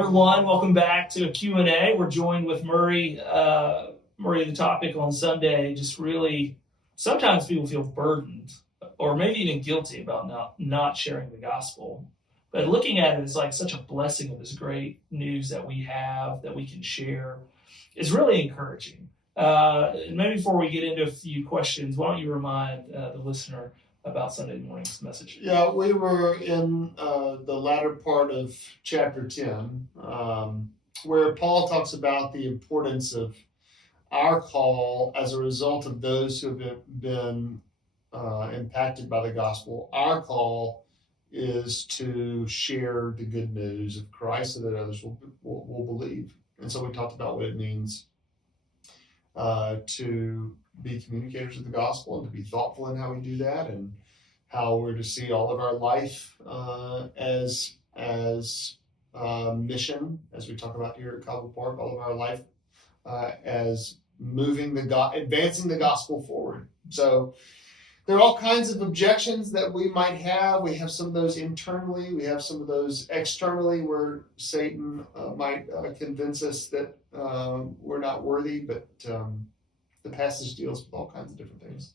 everyone. Welcome back to a Q&A. We're joined with Murray. Murray, the topic on Sunday, just really, sometimes people feel burdened or maybe even guilty about not sharing the gospel. But looking at it as like such a blessing of this great news that we have, that we can share, is really encouraging. And maybe before we get into a few questions, why don't you remind the listener about Sunday morning's message? Yeah, we were in the latter part of chapter 10, where Paul talks about the importance of our call as a result of those who have been impacted by the gospel. Our call is to share the good news of Christ so that others will believe. And so we talked about what it means to be communicators of the gospel and to be thoughtful in how we do that, and how we're to see all of our life as mission, as we talk about here at Cahaba Park, all of our life as advancing the gospel forward. So there are all kinds of objections that we might have. We have some of those internally. We have some of those externally, where Satan might convince us that we're not worthy, but the passage deals with all kinds of different things.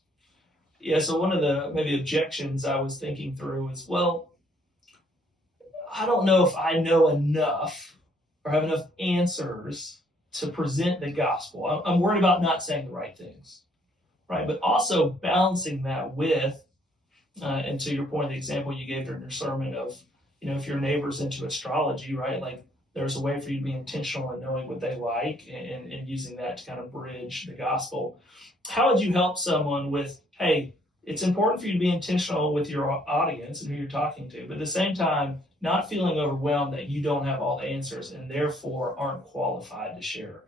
Yeah, so one of the maybe objections I was thinking through is, well, I don't know if I know enough or have enough answers to present the gospel. I'm worried about not saying the right things, right? But also balancing that with, and to your point, the example you gave during your sermon of, if your neighbor's into astrology, right? Like, there's a way for you to be intentional in knowing what they like and using that to kind of bridge the gospel. How would you help someone with, hey, it's important for you to be intentional with your audience and who you're talking to, but at the same time, not feeling overwhelmed that you don't have all the answers and therefore aren't qualified to share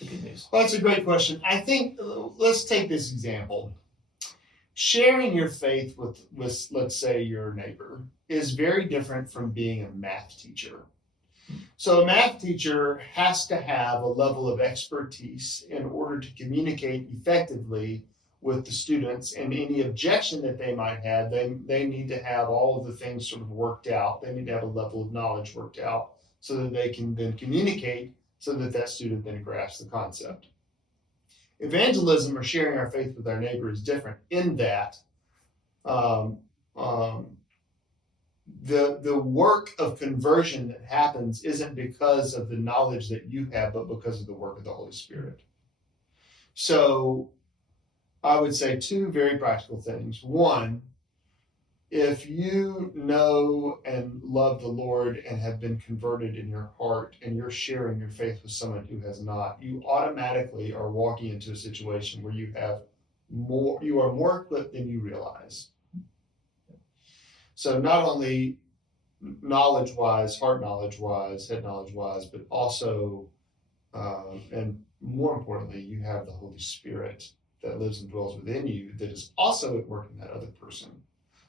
the good news? Well, that's a great question. I think, let's take this example. Sharing your faith with, let's say, your neighbor is very different from being a math teacher. So a math teacher has to have a level of expertise in order to communicate effectively with the students, and any objection that they might have, they need to have all of the things sort of worked out. They need to have a level of knowledge worked out so that they can then communicate so that student then grasps the concept. Evangelism, or sharing our faith with our neighbor, is different in that the work of conversion that happens isn't because of the knowledge that you have, but because of the work of the Holy Spirit. So I would say two very practical things. One, if you know and love the Lord and have been converted in your heart, and you're sharing your faith with someone who has not, you automatically are walking into a situation where you are more equipped than you realize. So not only knowledge-wise, heart knowledge-wise, head knowledge-wise, but also, and more importantly, you have the Holy Spirit that lives and dwells within you that is also at work in that other person.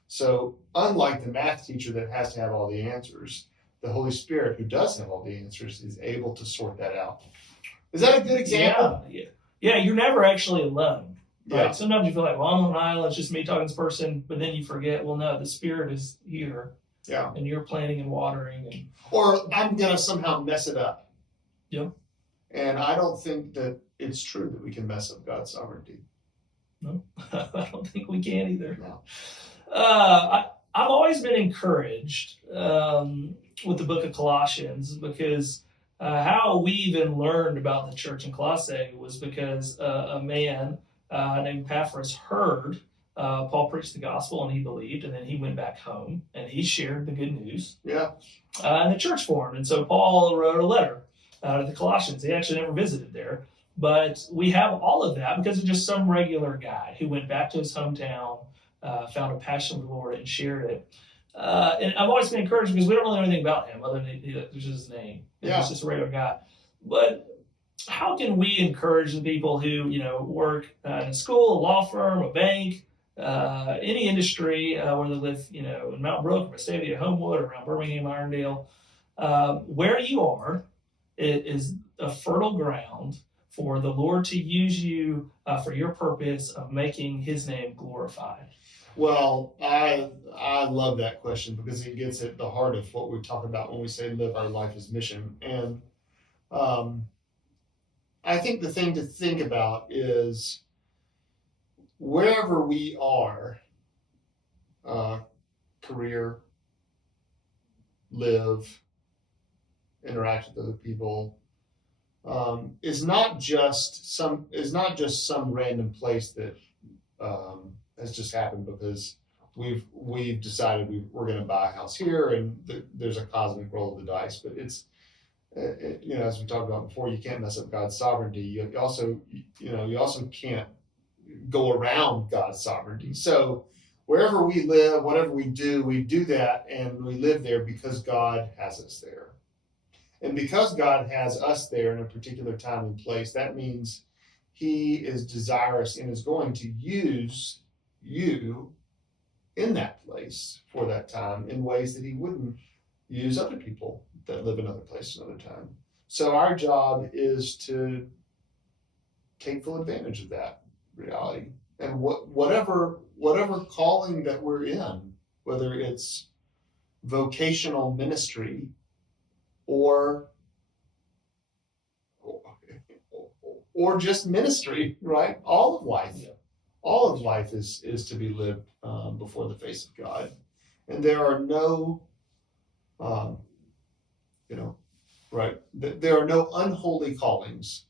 So unlike the math teacher that has to have all the answers, the Holy Spirit, who does have all the answers, is able to sort that out. Is that a good example? Yeah, you're never actually alone. Right? Yeah. Sometimes you feel like, well, I'm on an island, it's just me talking to this person, but then you forget, well, no, the Spirit is here. Yeah. And you're planting and watering. Or I'm going to somehow mess it up. Yeah. And I don't think that it's true that we can mess up God's sovereignty. No, I don't think we can either. No. I've always been encouraged with the book of Colossians, because how we even learned about the church in Colossae was because a man named Epaphras heard Paul preach the gospel, and he believed, and then he went back home and he shared the good news. Yeah. And the church formed, and so Paul wrote a letter to the Colossians. He actually never visited there, but we have all of that because of just some regular guy who went back to his hometown, found a passion for the Lord, and shared it. And I've always been encouraged because we don't really know anything about him other than there's just his name. Yeah. He's just a regular guy. But how can we encourage the people who, work in a school, a law firm, a bank, any industry, where they live, in Mount Brook, Vestavia, Homewood, around Birmingham, Irondale, where you are, it is a fertile ground for the Lord to use you for your purpose of making his name glorified. Well, I love that question because it gets at the heart of what we talk about when we say live our life as mission. And um, I think the thing to think about is wherever we are, uh, career, live, interact with other people, is not just some random place that has just happened because we've decided we're going to buy a house here and there's a cosmic roll of the dice. But it's as we talked about before, you can't mess up God's sovereignty. You also can't go around God's sovereignty. So wherever we live, whatever we do that, and we live there because God has us there. And because God has us there in a particular time and place, that means he is desirous and is going to use you in that place for that time in ways that he wouldn't use other people that live in other places another time. So our job is to take full advantage of that reality. And whatever calling that we're in, whether it's vocational ministry or just ministry, right? All of life. Yeah. All of life is to be lived before the face of God. And there are no, there are no unholy callings.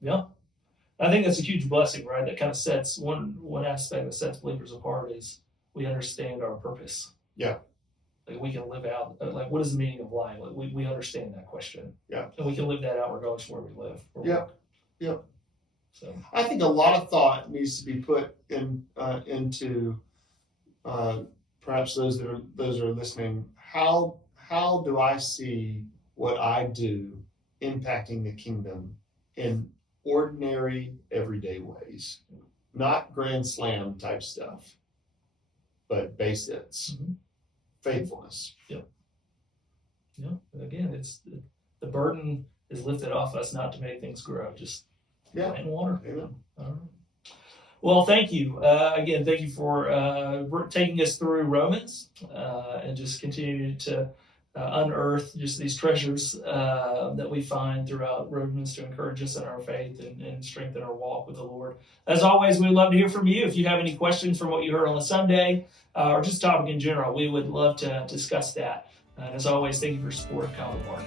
Yeah. I think that's a huge blessing, right? That kind of sets one aspect that sets believers apart is we understand our purpose. Yeah. Like we can live out, like what is the meaning of life? Like we understand that question. Yeah. And we can live that out regardless of where we live. Yeah. Yeah. So I think a lot of thought needs to be put into perhaps those that are listening. How do I see what I do impacting the kingdom in ordinary, everyday ways? Not grand slam type stuff, but base hits. Mm-hmm. Faithfulness. Yep. Yeah. Again, it's the burden is lifted off us not to make things grow, just plant water. Amen. All right. Well, thank you. Again, thank you for taking us through Romans and just continuing to unearth just these treasures that we find throughout Romans to encourage us in our faith and strengthen our walk with the Lord. As always, we'd love to hear from you. If you have any questions from what you heard on the Sunday or just topic in general, we would love to discuss that. And as always, thank you for your support of Cahaba Park.